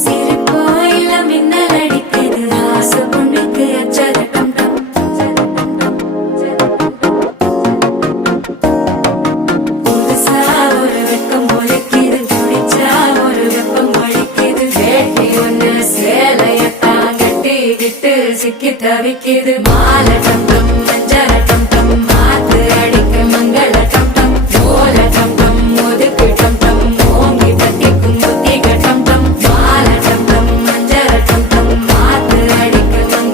சிரிப்போ இல்ல மின்னல் அடிக்குது ஆசை பொண்ணுக்கு அச்சரட்டம் டம். புதுசா ஒரு வெக்கம் முளைக்குது குடிச்சா ஒரு வெப்பம் ஒழிக்குது வேட்டி ஒண்ணு சேலையத்தான் கட்டி விட்டு சிக்கி தவிக்குது.